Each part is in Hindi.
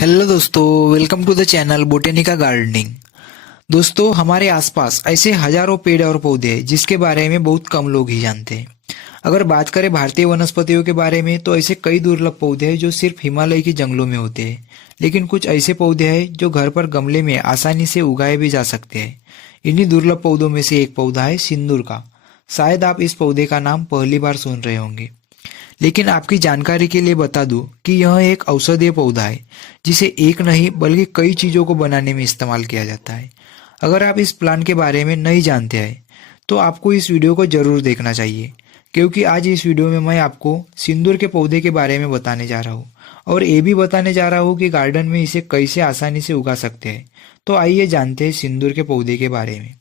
हेलो दोस्तों, welcome to the channel Botanica gardening. दोस्तों, हमारे आसपास ऐसे हजारों पेड़ और पौधे हैं जिसके बारे में बहुत कम लोग ही जानते हैं। अगर बात करें भारतीय वनस्पतियों के बारे में तो ऐसे कई दुर्लभ पौधे हैं जो सिर्फ हिमालय के जंगलों में होते हैं। लेकिन कुछ ऐसे पौधे हैं जो घर पर गमले में आसानी से उगाए भी जा सकते हैं। इन्हीं दुर्लभ पौधों में से एक पौधा है सिंदूर का। शायद आप इस पौधे का नाम पहली बार सुन रहे होंगे, लेकिन आपकी जानकारी के लिए बता दूं कि यह एक औषधीय पौधा है जिसे एक नहीं बल्कि कई चीज़ों को बनाने में इस्तेमाल किया जाता है। अगर आप इस प्लांट के बारे में नहीं जानते हैं तो आपको इस वीडियो को जरूर देखना चाहिए, क्योंकि आज इस वीडियो में मैं आपको सिंदूर के पौधे के बारे में बताने जा रहा हूँ और ये भी बताने जा रहा हूँ कि गार्डन में इसे कैसे आसानी से उगा सकते हैं। तो आइए जानते हैं सिंदूर के पौधे के बारे में।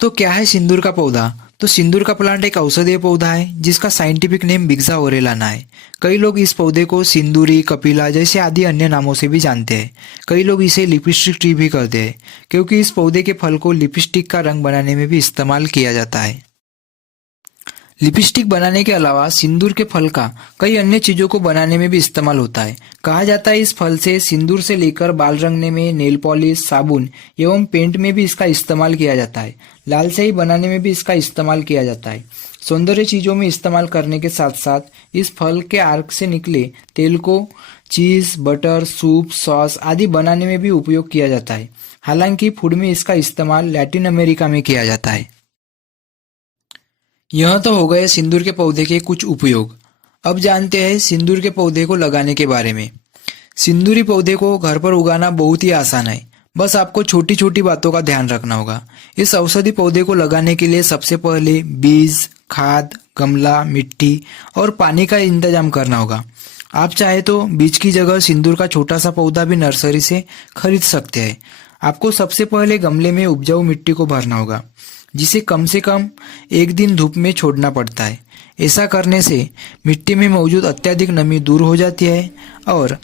तो क्या है सिंदूर का पौधा? तो सिंदूर का प्लांट एक औषधीय पौधा है जिसका साइंटिफिक नेम बिग्जा ओरेलाना है। कई लोग इस पौधे को सिंदूरी, कपिला जैसे आदि अन्य नामों से भी जानते हैं। कई लोग इसे लिपस्टिक ट्री भी कहते हैं, क्योंकि इस पौधे के फल को लिपस्टिक का रंग बनाने में भी इस्तेमाल किया जाता है। लिपस्टिक बनाने के अलावा सिंदूर के फल का कई अन्य चीजों को बनाने में भी इस्तेमाल होता है। कहा जाता है इस फल से सिंदूर से लेकर बाल रंगने में, नेल पॉलिश, साबुन एवं पेंट में भी इसका इस्तेमाल किया जाता है। लाल स्याही बनाने में भी इसका इस्तेमाल किया जाता है। सौंदर्य चीजों में इस्तेमाल करने के साथ साथ इस फल के अर्क से निकले तेल को चीज, बटर, सूप, सॉस आदि बनाने में भी उपयोग किया जाता है। हालांकि फूड में इसका इस्तेमाल लैटिन अमेरिका में किया जाता है। यह तो हो गए सिंदूर के पौधे के कुछ उपयोग। अब जानते हैं सिंदूर के पौधे को लगाने के बारे में। सिंदूरी पौधे को घर पर उगाना बहुत ही आसान है। बस आपको छोटी छोटी बातों का ध्यान रखना होगा। इस औषधि पौधे को लगाने के लिए सबसे पहले बीज, खाद, गमला, मिट्टी और पानी का इंतजाम करना होगा। आप चाहे तो बीज की जगह सिंदूर का छोटा सा पौधा भी नर्सरी से खरीद सकते हैं। आपको सबसे पहले गमले में उपजाऊ मिट्टी को भरना होगा, जिसे कम से कम एक दिन धूप में छोड़ना पड़ता है। ऐसा करने से मिट्टी में मौजूद अत्यधिक नमी दूर हो जाती है और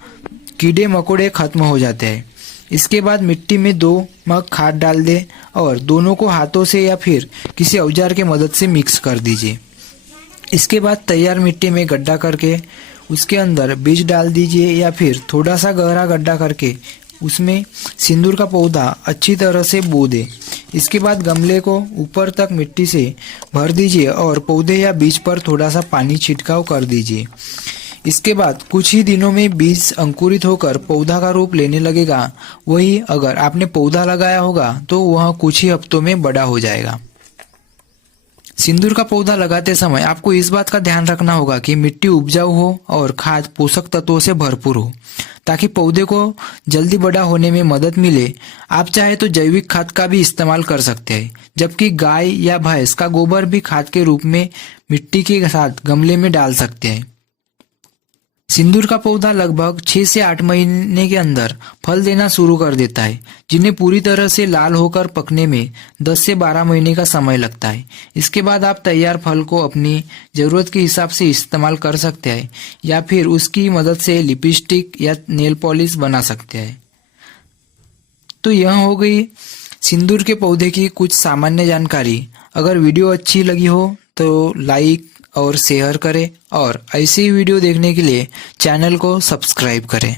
कीड़े मकोड़े खत्म हो जाते हैं। इसके बाद मिट्टी में 2 मग खाद डाल दें और दोनों को हाथों से या फिर किसी औजार की मदद से मिक्स कर दीजिए। इसके बाद तैयार मिट्टी में गड्ढा करके उसके अंदर बीज डाल दीजिए या फिर थोड़ा सा गहरा गड्ढा करके उसमें सिंदूर का पौधा अच्छी तरह से बो दें। इसके बाद गमले को ऊपर तक मिट्टी से भर दीजिए और पौधे या बीज पर थोड़ा सा पानी छिड़काव कर दीजिए। इसके बाद कुछ ही दिनों में बीज अंकुरित होकर पौधा का रूप लेने लगेगा। वही अगर आपने पौधा लगाया होगा तो वह कुछ ही हफ्तों में बड़ा हो जाएगा। सिंदूर का पौधा लगाते समय आपको इस बात का ध्यान रखना होगा कि मिट्टी उपजाऊ हो और खाद पोषक तत्वों से भरपूर हो, ताकि पौधे को जल्दी बड़ा होने में मदद मिले। आप चाहे तो जैविक खाद का भी इस्तेमाल कर सकते हैं, जबकि गाय या भैंस का गोबर भी खाद के रूप में मिट्टी के साथ गमले में डाल सकते हैं। सिंदूर का पौधा लगभग 6 से 8 महीने के अंदर फल देना शुरू कर देता है, जिन्हें पूरी तरह से लाल होकर पकने में 10 से 12 महीने का समय लगता है। इसके बाद आप तैयार फल को अपनी जरूरत के हिसाब से इस्तेमाल कर सकते हैं या फिर उसकी मदद से लिपस्टिक या नेल पॉलिश बना सकते हैं। तो यह हो गई सिंदूर के पौधे की कुछ सामान्य जानकारी। अगर वीडियो अच्छी लगी हो तो लाइक और शेयर करें और ऐसी ही वीडियो देखने के लिए चैनल को सब्सक्राइब करें।